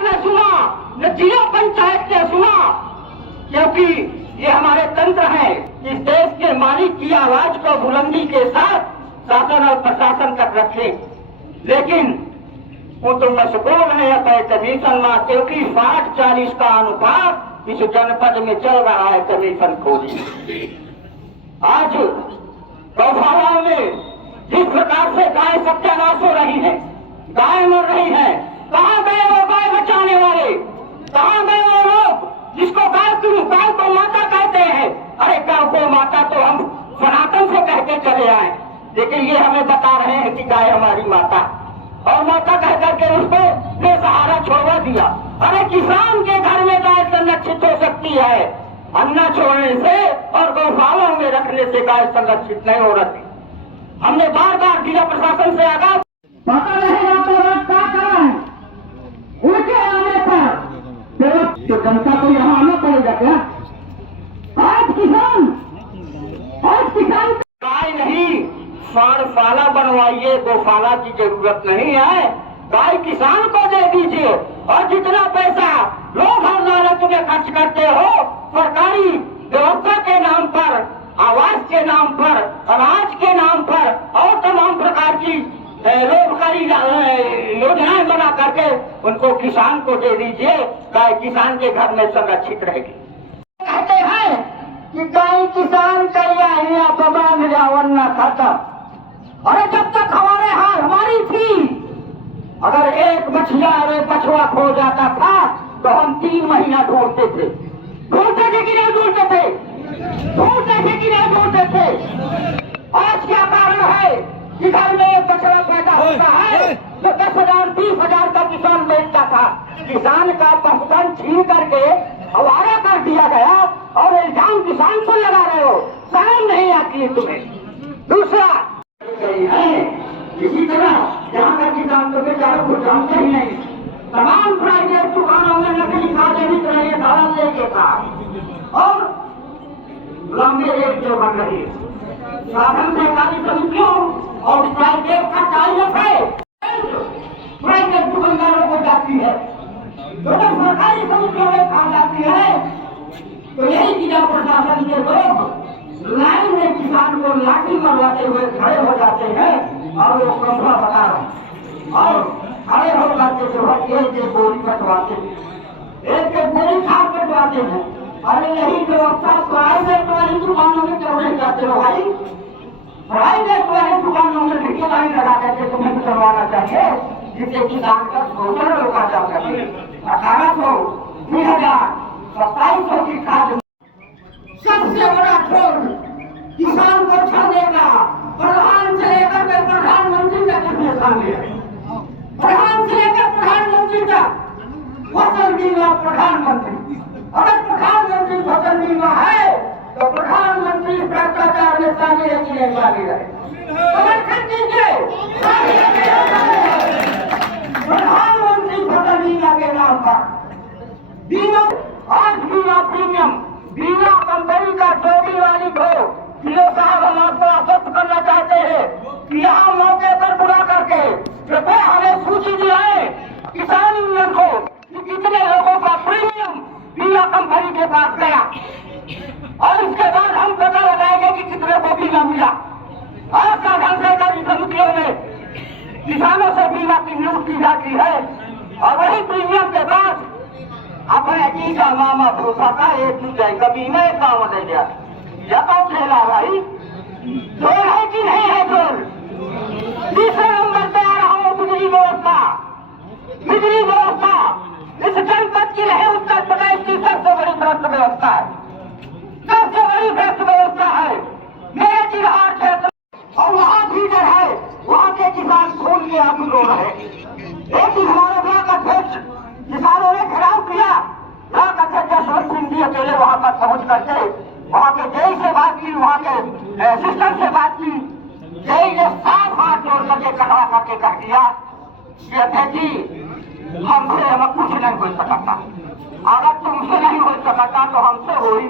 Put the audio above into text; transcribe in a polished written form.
ने सुना, न जिला पंचायत ने सुना, क्योंकि ये हमारे तंत्र हैं। इस देश के मालिक की आवाज को बुलंदी के साथ शासन और प्रशासन तक रखें, लेकिन वो तो मशगूल है अपने कमीशन में, क्योंकि 60-40 का अनुपात इस जनपद में चल रहा है कमीशन खोजी। आज गौशालाओं में जिस प्रकार से गाय सत्यानाश हो रही है, गाय मर रही है, कहाँ गए वो गाय बचाने वाले, कहाँ गए वो लोग जिसको गाय को माता कहते हैं। अरे गाय को माता तो हम सनातन से कहते चले आए, लेकिन ये हमें बता रहे हैं कि गाय हमारी माता, और माता कह करके उसको बेसहारा छोड़ दिया। अरे किसान के घर में गाय संरक्षित हो सकती है, अन्ना छोड़ने से और गौशालाओं में रखने से गाय संरक्षित नहीं हो रही। हमने बार बार जिला प्रशासन से आगाह, पता नहीं आपको क्या करें, उनके आने पर तो जनता को यहाँ आना पड़ेगा क्या? आज किसान गाय नहीं, सांडशाला बनवाइए, गौशाला की जरूरत नहीं है। गाय किसान को दे दीजिए, और जितना पैसा लोग हर लालच में खर्च करते हो सरकारी व्यवस्था के नाम पर, आवास के नाम पर, अनाज के नाम पर और तमाम प्रकार की रोजगारी योजनाएं बना करके उनको किसान को दे दीजिए। गाय किसान के घर में संरक्षित रहेगी। कहते हैं कि गाय किसान करिया बबान जावन न खत्म। अरे जब तक हमारे हाथ हमारी थी, अगर एक बछिया और एक बछवा खो जाता था तो हम 3 महीना ढूंढते थे कि नहीं ढूंढते थे, कि नहीं ढूंढते थे। आज क्या कारण है कि घर में एक बछड़ा पैदा होता है तो 10,000 20,000 का किसान बेचता था। किसान का पहचान छीन करके हवाला कर दिया गया और इल्जाम किसान को लगा रहे हो, शर्म नहीं आती है तुम्हें। दूसरा इसी तरह यहाँ का किसान तो बेचारों को जानते ही नहीं, तमाम प्राइवेट दुकानों में नकली खाद्य बिक रही है दवा लेके का, और लंबे रेट जो बन रही है। साधन सहकारी समितियों और प्राइवेट का ताल्लुक है, प्राइवेट दुकानदारों को जाती है, तो जब सरकारी समितियों में खा जाती है तो यही जिला प्रशासन के लोग लाइन में किसान को लाठी मरवाते हुए खड़े हो जाते हैं और वो कमरा बता रहे और खड़े हो करके जो है एक गोली कटवाते हैं, एक गोली खाद कटवाते हैं। अरे यही व्यवस्था प्राइवेट वाली दुकानों में क्यों नहीं जाते हो भाई? प्राइवेट वाली दुकानों में भिक्की लाइन लगा करके तुम्हें करवाना चाहिए, जिससे किसान का शोषण रोका जा सके। 1800, 2000, 2700 की खाद सबसे बड़ा छोड़ किसान को छाने का, प्रधान से लेकर के प्रधानमंत्री तक किसने सामने है? प्रधान से लेकर प्रधानमंत्री तक फसल बीमा प्रधानमंत्री। अगर प्रधानमंत्री फसल बीमा है तो प्रधानमंत्री भ्रष्टाचार में शामिल है कि नहीं शामिल है? समर्थन कीजिए। प्रधानमंत्री फसल बीमा के नाम पर बीमा, आज बीमा प्रीमियम, बीमा कंपनी का चोरी वाली को किलो साहब हम आपको आश्वस्त करना चाहते हैं कि यहाँ मौके पर बुला करके कृपया हमें सूची दिलाए किसान यूनियन को कि कितने लोगों का प्रीमियम बीमा कंपनी के पास गया, और इसके बाद हम पता लगाएंगे कि कितने को बीमा मिला। और साधन सहकारी समितियों में किसानों से बीमा की नियुक्ति की जाती है, और वही प्रीमियम के बाद अपने की का मामा भरोसा का एक दूसरे कभी में काम दे गया। जब खेला भाई जोर है कि नहीं है जोर? तीसरे नंबर पे आ रहा हूँ बिजली व्यवस्था। बिजली व्यवस्था इस जनपद की रहे उत्तर प्रदेश की सबसे बड़ी भ्रष्ट व्यवस्था है, सबसे बड़ी भ्रष्ट व्यवस्था है। मेरे चिरहार क्षेत्र और वहाँ भीतर है, वहाँ के किसान खून के आंसू रो रहे। एक दिन हमारे ब्लॉक अध्यक्ष किसानों ने घेराव किया, ब्लॉक अध्यक्ष जसवंत सिंह जी अकेले वहाँ तक पहुँच करके वहाँ के जेई से बात की, वहाँ के असिस्टेंट से बात की। जेई ने 7 हाथ जोड़ करके कटवा करके कह दिया कि अध्यक्ष जी हमसे कुछ नहीं हो सकता, अगर तुमसे नहीं हो सकता तो हमसे हो ही